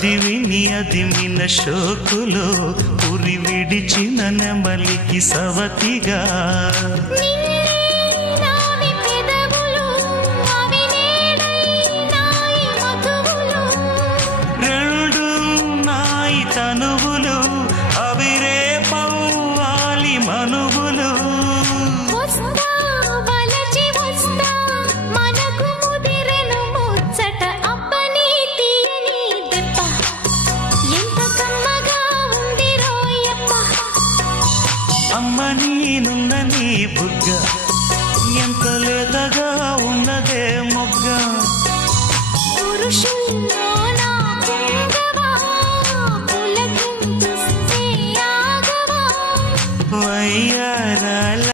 అది విని అదిమిన షోకులో ఉరి విడిచిన నెమలికి సవతిగా రెండు నాయి తనువులు అవి రేపవ్వాలి మనువులు అమ్మ నీనున్న నీ బుగ్గ ఎంత లేదగా